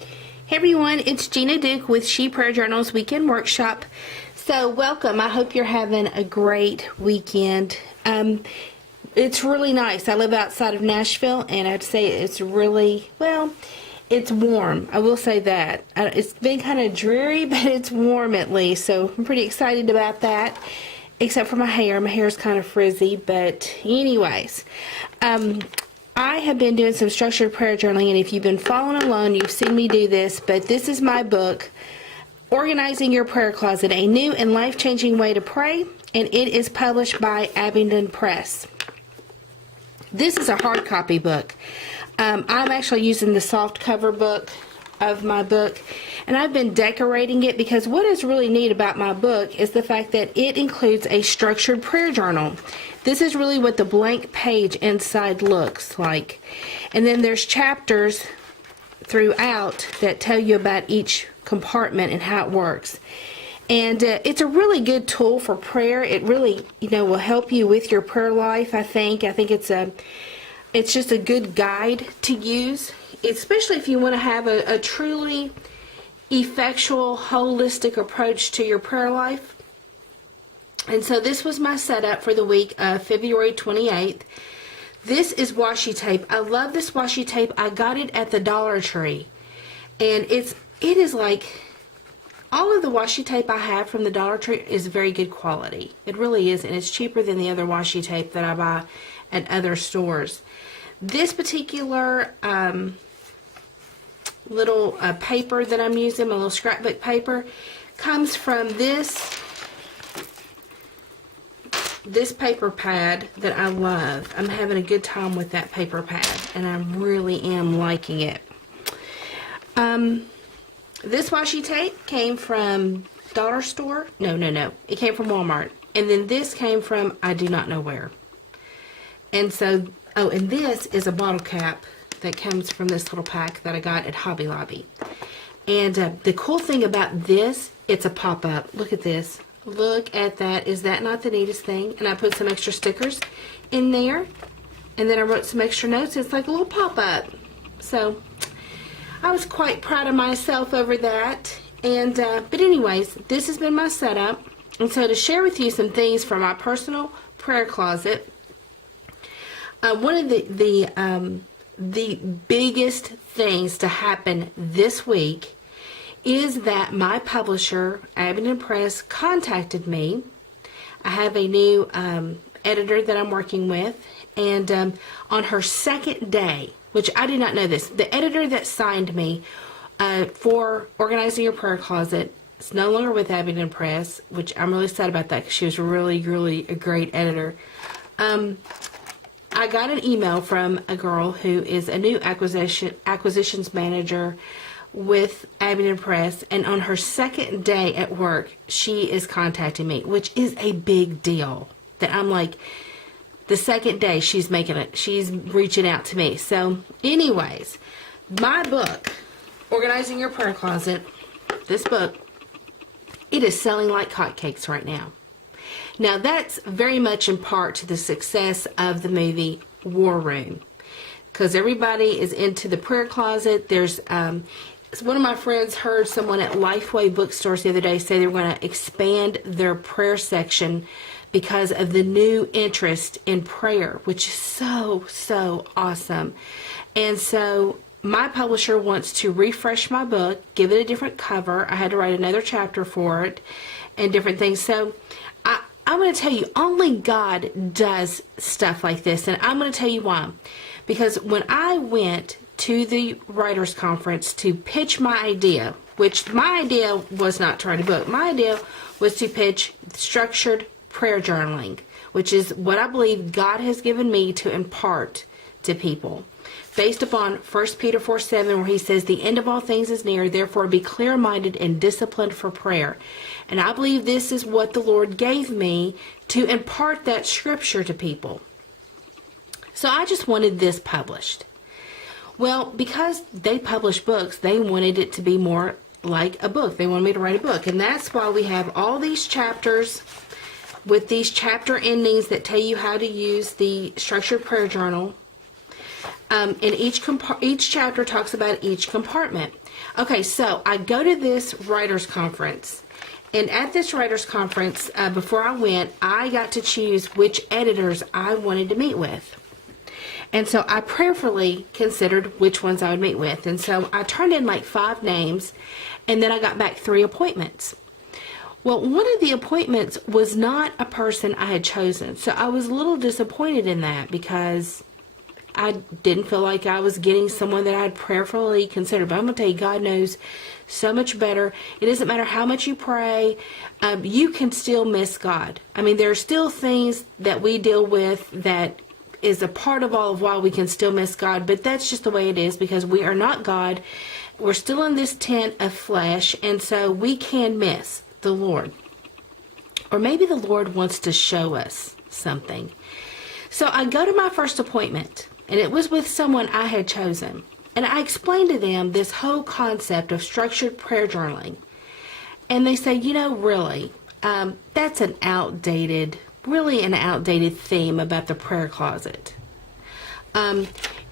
Hey everyone, it's Gina Duke with She Prayer Journal's Weekend Workshop. So welcome. I hope you're having a great weekend. It's really nice. I live outside of Nashville, and I'd say it's really, well, it's warm. I will say that. It's been kind of dreary, but it's warm at least, so I'm pretty excited about that. Except for my hair. My hair's kind of frizzy, but anyways. I have been doing some structured prayer journaling, and if you've been following along, you've seen me do this, but this is my book, Organizing Your Prayer Closet, A New and Life-Changing Way to Pray, and it is published by Abingdon Press. This is a hard copy book. I'm actually using the soft cover book of my book, and I've been decorating it because what is really neat about my book is the fact that it includes a structured prayer journal. This is really what the blank page inside looks like. And then there's chapters throughout that tell you about each compartment and how it works. And it's a really good tool for prayer. It really, will help you with your prayer life, I think. I think it's just a good guide to use, especially if you want to have a truly effectual, holistic approach to your prayer life. And so this was my setup for the week of February 28th. This is washi tape. I love this washi tape. I got it at the Dollar Tree. And it is like, all of the washi tape I have from the Dollar Tree is very good quality. It really is, and it's cheaper than the other washi tape that I buy at other stores. This particular little paper that I'm using, my little scrapbook paper, comes from this paper pad that I love. I'm having a good time with that paper pad, and I really am liking it. This washi tape came from Dollar Store. No. It came from Walmart. And then this came from I do not know where. And so, and this is a bottle cap that comes from this little pack that I got at Hobby Lobby. And the cool thing about this, it's a pop-up. Look at this. Look at that. Is that not the neatest thing? And I put some extra stickers in there. And then I wrote some extra notes. It's like a little pop-up. So I was quite proud of myself over that. And but anyways, this has been my setup. And so to share with you some things from my personal prayer closet, one of the biggest things to happen this week is that my publisher, Abingdon Press, contacted me. I have a new editor that I'm working with, and on her second day, which I did not know this, the editor that signed me for Organizing Your Prayer Closet is no longer with Abingdon Press, which I'm really sad about that because she was really, really a great editor. I got an email from a girl who is a new acquisitions manager with Abingdon Press, and on her second day at work, she is contacting me, which is a big deal. That I'm like, the second day she's reaching out to me. So, anyways, my book, Organizing Your Prayer Closet, this book, it is selling like hotcakes right now. Now, that's very much in part to the success of the movie War Room, because everybody is into the prayer closet. There's one of my friends heard someone at Lifeway bookstores the other day say they were going to expand their prayer section because of the new interest in prayer, which is so awesome. And so my publisher wants to refresh my book, give it a different cover. I had to write another chapter for it and different things. So I'm going to tell you, only God does stuff like this, and I'm going to tell you why. Because when I went to the writers' conference to pitch my idea, which my idea was not to write a book. My idea was to pitch structured prayer journaling, which is what I believe God has given me to impart to people. Based upon 1 Peter 4:7, where he says, the end of all things is near, therefore be clear-minded and disciplined for prayer. And I believe this is what the Lord gave me to impart that scripture to people. So I just wanted this published. Well, because they publish books, they wanted it to be more like a book. They wanted me to write a book. And that's why we have all these chapters with these chapter endings that tell you how to use the structured prayer journal. And each chapter talks about each compartment. Okay, so I go to this writers conference. And at this writers conference, before I went, I got to choose which editors I wanted to meet with. And so I prayerfully considered which ones I would meet with. And so I turned in like 5 names, and then I got back 3 appointments. Well, one of the appointments was not a person I had chosen. So I was a little disappointed in that because I didn't feel like I was getting someone that I had prayerfully considered. But I'm going to tell you, God knows so much better. It doesn't matter how much you pray. You can still miss God. I mean, there are still things that we deal with that is a part of all of why we can still miss God. But that's just the way it is because we are not God. We're still in this tent of flesh. And so we can miss the Lord. Or maybe the Lord wants to show us something. So I go to my first appointment. And it was with someone I had chosen. And I explained to them this whole concept of structured prayer journaling. And they say, really, that's an outdated theme about the prayer closet.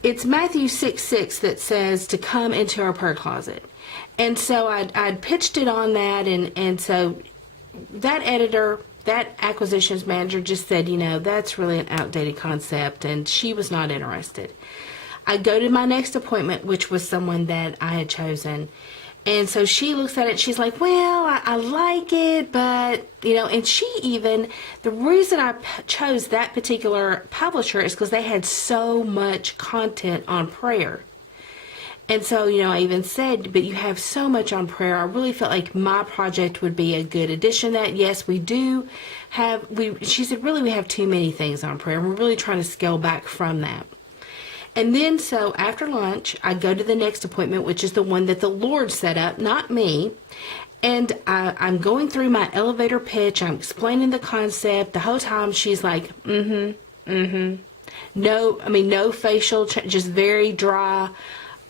It's Matthew 6:6 that says to come into our prayer closet. And so I'd pitched it on that. And so that editor, that acquisitions manager just said, that's really an outdated concept, and she was not interested. I go to my next appointment, which was someone that I had chosen, and so she looks at it, she's like, well, I like it, but, and the reason I chose that particular publisher is because they had so much content on prayer. And so, I even said, but you have so much on prayer. I really felt like my project would be a good addition to that. Yes, we do she said, really, we have too many things on prayer. We're really trying to scale back from that. And then, so after lunch, I go to the next appointment, which is the one that the Lord set up, not me. And I'm going through my elevator pitch. I'm explaining the concept. The whole time she's like, No facial, just very dry.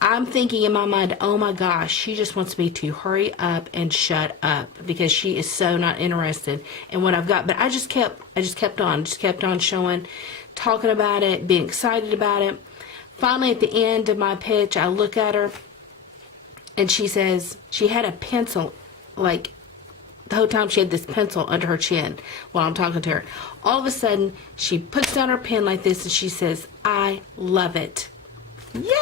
I'm thinking in my mind, oh my gosh, she just wants me to hurry up and shut up because she is so not interested in what I've got. But I just kept on showing, talking about it, being excited about it. Finally, at the end of my pitch, I look at her and she says, she had a pencil, like the whole time she had this pencil under her chin while I'm talking to her. All of a sudden, she puts down her pen like this and she says, I love it. Yay!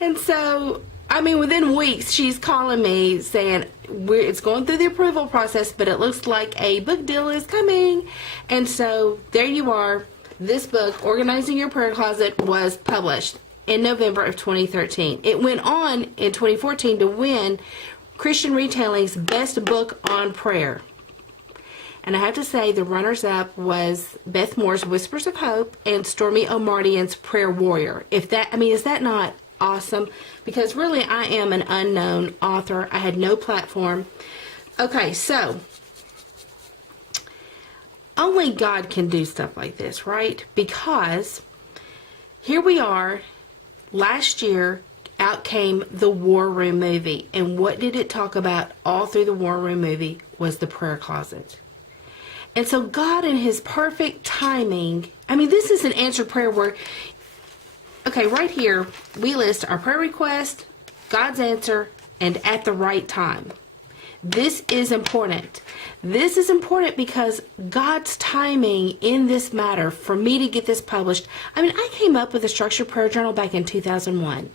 And so, within weeks, she's calling me saying, it's going through the approval process, but it looks like a book deal is coming. And so, there you are. This book, Organizing Your Prayer Closet, was published in November of 2013. It went on in 2014 to win Christian Retailing's Best Book on Prayer. And I have to say, the runners-up was Beth Moore's Whispers of Hope and Stormy O'Mardian's Prayer Warrior. Is that not awesome? Because really, I am an unknown author. I had no platform. Okay, so only God can do stuff like this, right? Because here we are, last year, out came the War Room movie. And what did it talk about all through the War Room movie was the prayer closet. And so God in his perfect timing, this is an answered prayer where, okay, right here, we list our prayer request, God's answer, and at the right time. This is important. This is important because God's timing in this matter for me to get this published. I came up with a structured prayer journal back in 2001.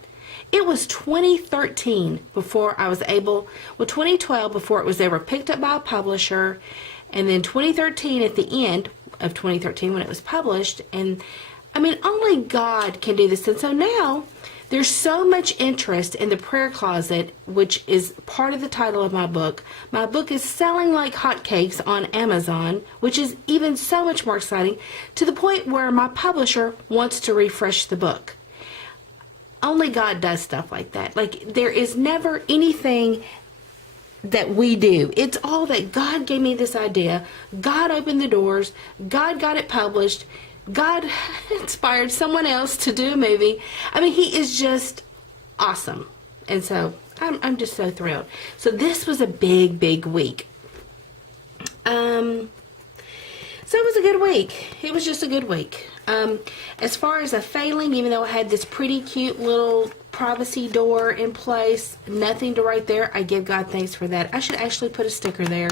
It was 2013 before I was 2012 before it was ever picked up by a publisher. And then 2013 at the end of 2013 when it was published. And only God can do this. And so now there's so much interest in the prayer closet, which is part of the title of my book. My book is selling like hotcakes on Amazon, which is even so much more exciting, to the point where my publisher wants to refresh the book. Only God does stuff like that. Like, there is never anything that we do. It's all that God gave me this idea. God opened the doors. God got it published. God inspired someone else to do a movie. He is just awesome. And so I'm just so thrilled. So this was a big, big week. So it was a good week. It was just a good week. As far as a failing, even though I had this pretty cute little privacy door in place, nothing to write there, I give God thanks for that. I should actually put a sticker there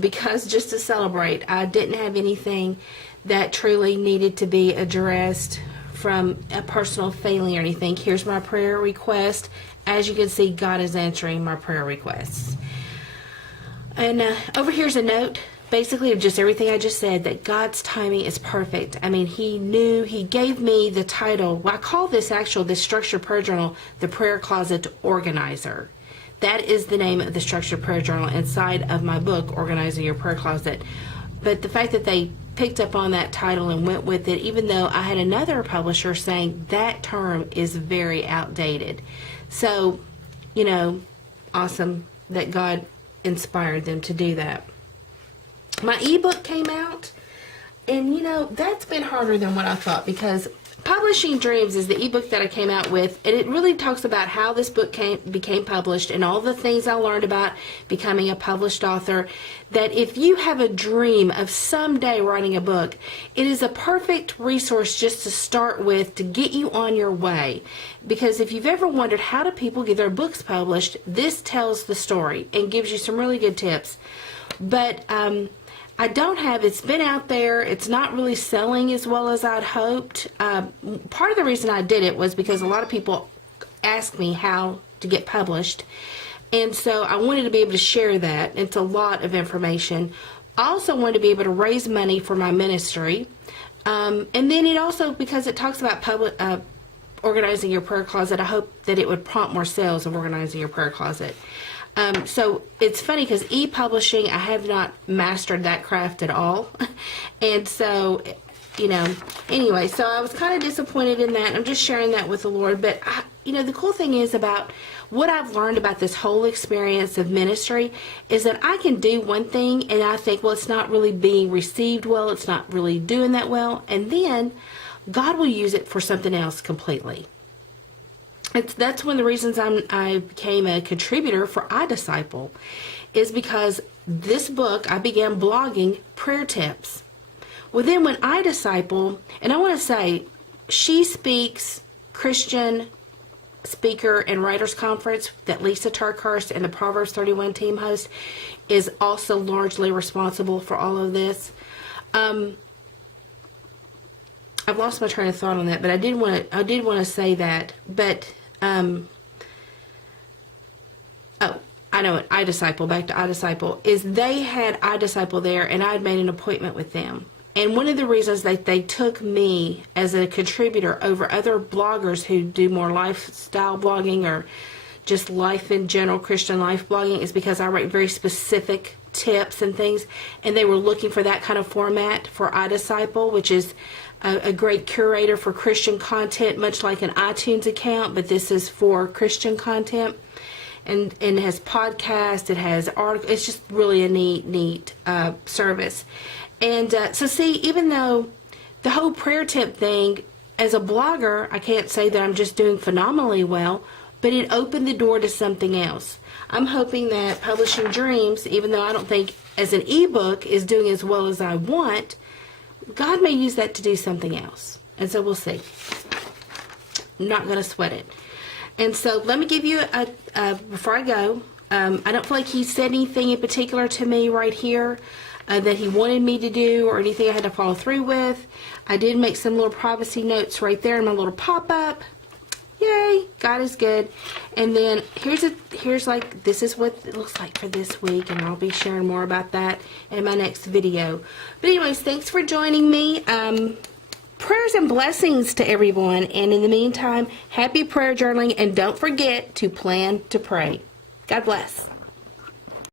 because just to celebrate, I didn't have anything that truly needed to be addressed from a personal failing or anything. Here's my prayer request. As you can see, God is answering my prayer requests. And over here's a note, basically of just everything I just said, that God's timing is perfect. I mean, He knew, He gave me the title. Well, I call this structured prayer journal, the Prayer Closet Organizer. That is the name of the structured prayer journal inside of my book, Organizing Your Prayer Closet. But the fact that they picked up on that title and went with it, even though I had another publisher saying that term is very outdated. So, awesome that God inspired them to do that. My ebook came out, and that's been harder than what I thought, because Publishing Dreams is the ebook that I came out with, and it really talks about how this book became published and all the things I learned about becoming a published author. That if you have a dream of someday writing a book, it is a perfect resource just to start with to get you on your way. Because if you've ever wondered how do people get their books published, this tells the story and gives you some really good tips. But it's been out there. It's not really selling as well as I'd hoped. Part of the reason I did it was because a lot of people asked me how to get published. And so I wanted to be able to share that. It's a lot of information. I also wanted to be able to raise money for my ministry. And then it also, because it talks about organizing your prayer closet, I hope that it would prompt more sales of organizing your prayer closet. So it's funny because e-publishing, I have not mastered that craft at all. And so, anyway, so I was kind of disappointed in that. I'm just sharing that with the Lord. But, the cool thing is about what I've learned about this whole experience of ministry is that I can do one thing and I think, well, it's not really being received well. It's not really doing that well. And then God will use it for something else completely. That's one of the reasons I became a contributor for iDisciple, is because this book, I began blogging prayer tips. Well, then when iDisciple, and I want to say, She Speaks Christian Speaker and Writers Conference that Lisa Turkhurst and the Proverbs 31 team host is also largely responsible for all of this. I've lost my train of thought on that, but I did want to say that. But I know it. iDisciple, back to iDisciple, is they had iDisciple there, and I had made an appointment with them. And one of the reasons that they took me as a contributor over other bloggers who do more lifestyle blogging or just life in general, Christian life blogging, is because I write very specific tips and things, and they were looking for that kind of format for iDisciple, which is a great curator for Christian content, much like an iTunes account, but this is for Christian content. And it has podcasts, it has articles. It's just really a neat service. And so see, even though the whole prayer tip thing, as a blogger, I can't say that I'm just doing phenomenally well, but it opened the door to something else. I'm hoping that Publishing Dreams, even though I don't think as an ebook is doing as well as I want, God may use that to do something else. And so we'll see. I'm not going to sweat it. And so let me give you before I go, I don't feel like He said anything in particular to me right here that He wanted me to do or anything I had to follow through with. I did make some little privacy notes right there in my little pop-up. Yay, God is good. And then this is what it looks like for this week, and I'll be sharing more about that in my next video. But anyways, thanks for joining me. Prayers and blessings to everyone, and in the meantime, happy prayer journaling, and don't forget to plan to pray. God bless.